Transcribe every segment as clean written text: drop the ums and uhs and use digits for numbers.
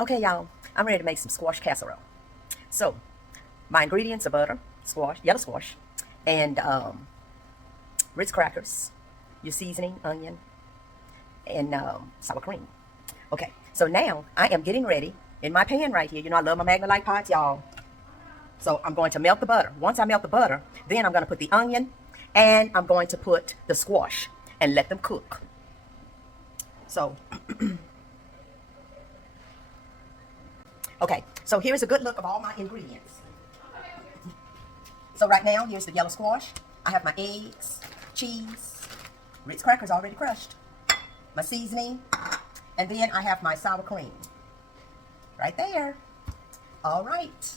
Okay, y'all, I'm ready to make some squash casserole. So, my ingredients are butter, squash, yellow squash, and Ritz crackers, your seasoning, onion, and sour cream. Okay, so now I am getting ready in my pan right here. You know, I love my Magna-Lite pots, y'all. So I'm going to melt the butter. Once I melt the butter, then I'm going to put the onion, and I'm going to put the squash and let them cook. So, okay, so here's a good look of all my ingredients. So right now, here's the yellow squash. I have my eggs, cheese, Ritz crackers already crushed, my seasoning, and then I have my sour cream. Right there. All right.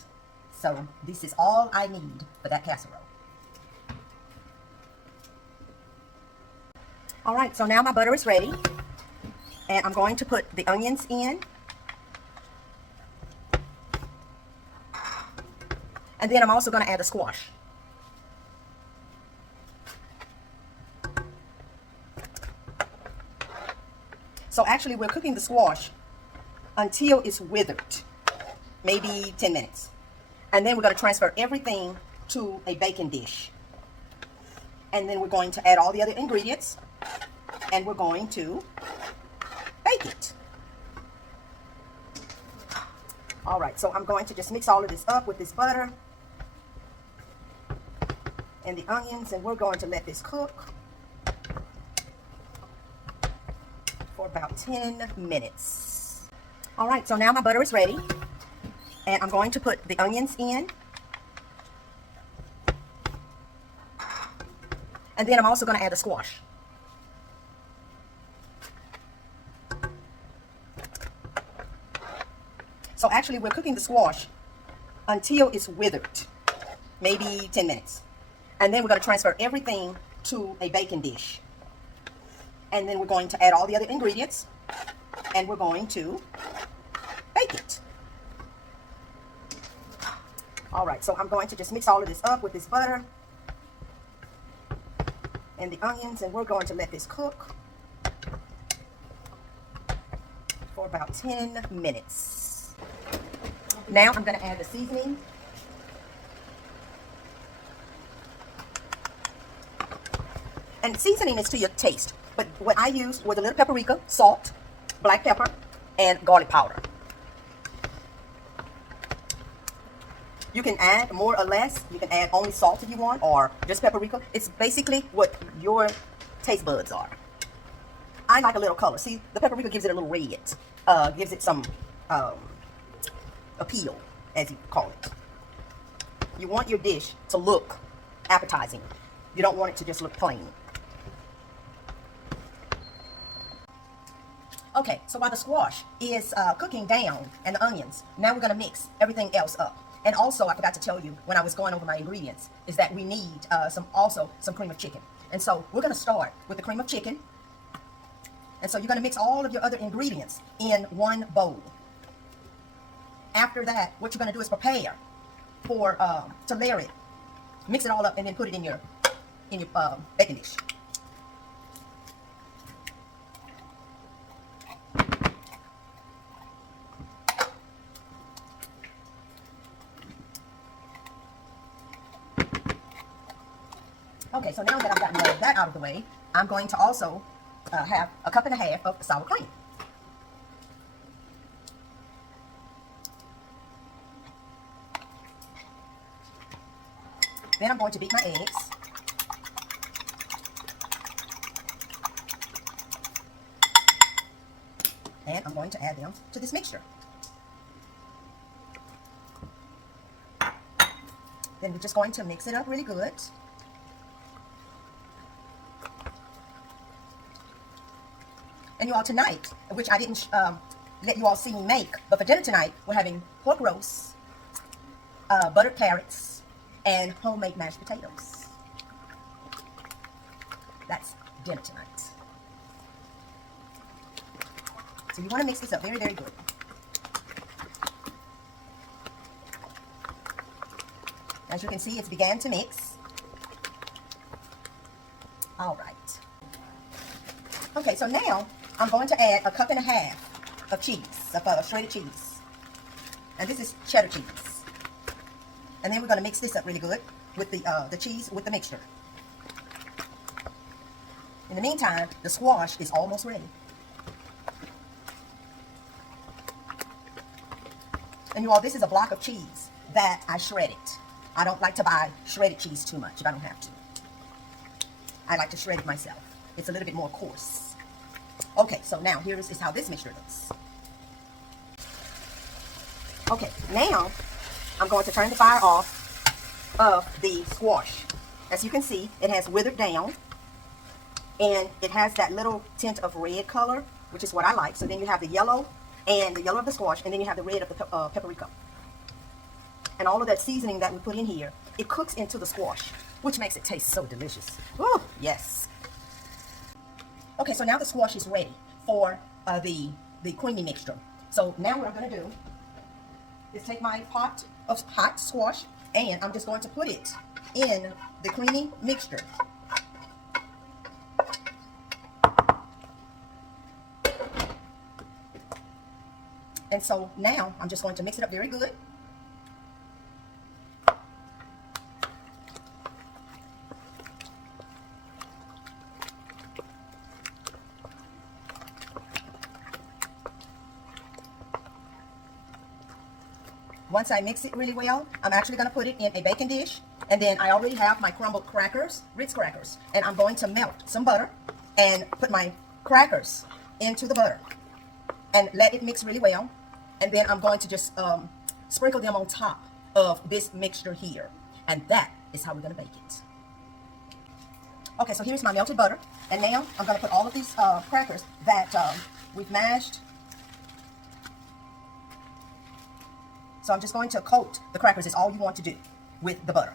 So this is all I need for that casserole. All right, so now my butter is ready. And I'm going to put the onions in. And then I'm also going to add the squash. So actually we're cooking the squash until it's withered, maybe 10 minutes. And then we're going to transfer everything to a baking dish. And then we're going to add all the other ingredients and we're going to bake it. All right, so I'm going to just mix all of this up with this butter and the onions, and we're going to let this cook for about 10 minutes. All right, so now my butter is ready, and I'm going to put the onions in, and then I'm also going to add the squash. So actually we're cooking the squash until it's withered, maybe 10 minutes. And then we're going to transfer everything to a baking dish. And then we're going to add all the other ingredients and we're going to bake it. All right, so I'm going to just mix all of this up with this butter and the onions, and we're going to let this cook for about 10 minutes. Now I'm going to add the seasoning. And seasoning is to your taste. But what I used was a little paprika, salt, black pepper, and garlic powder. You can add more or less. You can add only salt if you want, or just paprika. It's basically what your taste buds are. I like a little color. See, the paprika gives it a little red. Gives it some appeal, as you call it. You want your dish to look appetizing. You don't want it to just look plain. Okay, so while the squash is cooking down and the onions, now we're going to mix everything else up. And also, I forgot to tell you when I was going over my ingredients, is that we need some cream of chicken. And so we're going to start with the cream of chicken. And so you're going to mix all of your other ingredients in one bowl. After that, what you're going to do is prepare for to layer it. Mix it all up and then put it in your baking dish. Okay, so now that I've gotten all of that out of the way, I'm going to also have a cup and a half of sour cream. Then I'm going to beat my eggs. And I'm going to add them to this mixture. Then we're just going to mix it up really good. And you all, tonight, which I didn't let you all see me make, but for dinner tonight, we're having pork roast, buttered carrots, and homemade mashed potatoes. That's dinner tonight. So you want to mix this up very, very good. As you can see, it's began to mix. All right. Okay, so now I'm going to add a cup and a half of cheese. of shredded cheese. And this is cheddar cheese. And then we're going to mix this up really good with the cheese with the mixture. In the meantime, the squash is almost ready. And you all, this is a block of cheese that I shredded. I don't like to buy shredded cheese too much if I don't have to. I like to shred it myself. It's a little bit more coarse. Okay, so now here is how this mixture looks. Okay, now I'm going to turn the fire off of the squash. As you can see, it has withered down. And it has that little tint of red color, which is what I like. So then you have the yellow and the yellow of the squash, and then you have the red of the paprika. And all of that seasoning that we put in here, it cooks into the squash, which makes it taste so delicious. Oh, yes. Okay, so now the squash is ready for the creamy mixture. So now what I'm going to do is take my pot of hot squash, and I'm just going to put it in the creamy mixture. And so now I'm just going to mix it up very good. Once I mix it really well, I'm actually going to put it in a baking dish. And then I already have my crumbled crackers, Ritz crackers. And I'm going to melt some butter and put my crackers into the butter and let it mix really well. And then I'm going to just sprinkle them on top of this mixture here. And that is how we're going to bake it. Okay, so here's my melted butter. And now I'm going to put all of these crackers that we've mashed. So I'm just going to coat the crackers is all you want to do with the butter.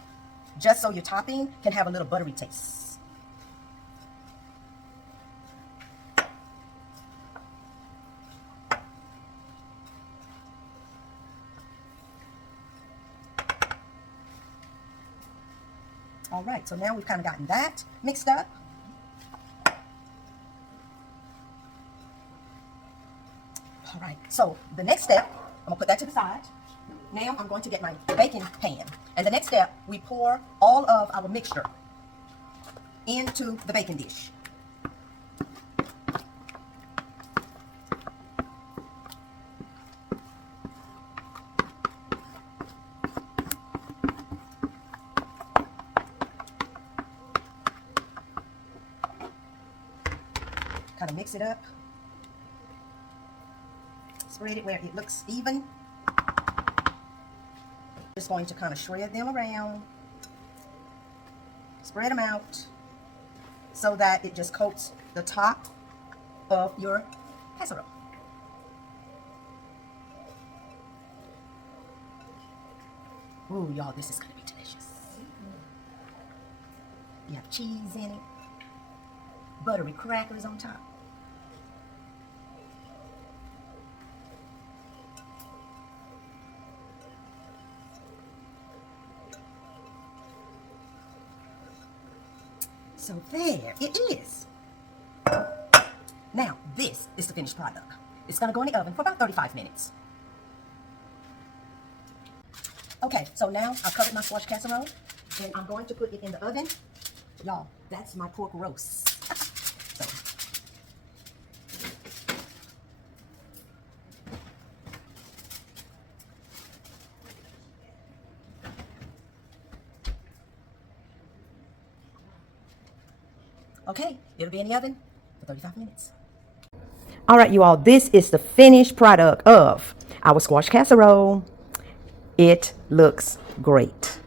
Just so your topping can have a little buttery taste. All right, so now we've kind of gotten that mixed up. All right, so the next step, I'm gonna put that to the side. Now I'm going to get my baking pan. And the next step, we pour all of our mixture into the baking dish. Kind of mix it up. Spread it where it looks even. Just going to kind of shred them around. Spread them out so that it just coats the top of your casserole. Ooh, y'all, this is going to be delicious. You have cheese in it. Buttery crackers on top. So there it is. Now, this is the finished product. It's going to go in the oven for about 35 minutes. Okay, so now I've covered my squash casserole, and I'm going to put it in the oven. Y'all, that's my pork roast. So. Okay, it'll be in the oven for 35 minutes. All right, you all, this is the finished product of our squash casserole. It looks great.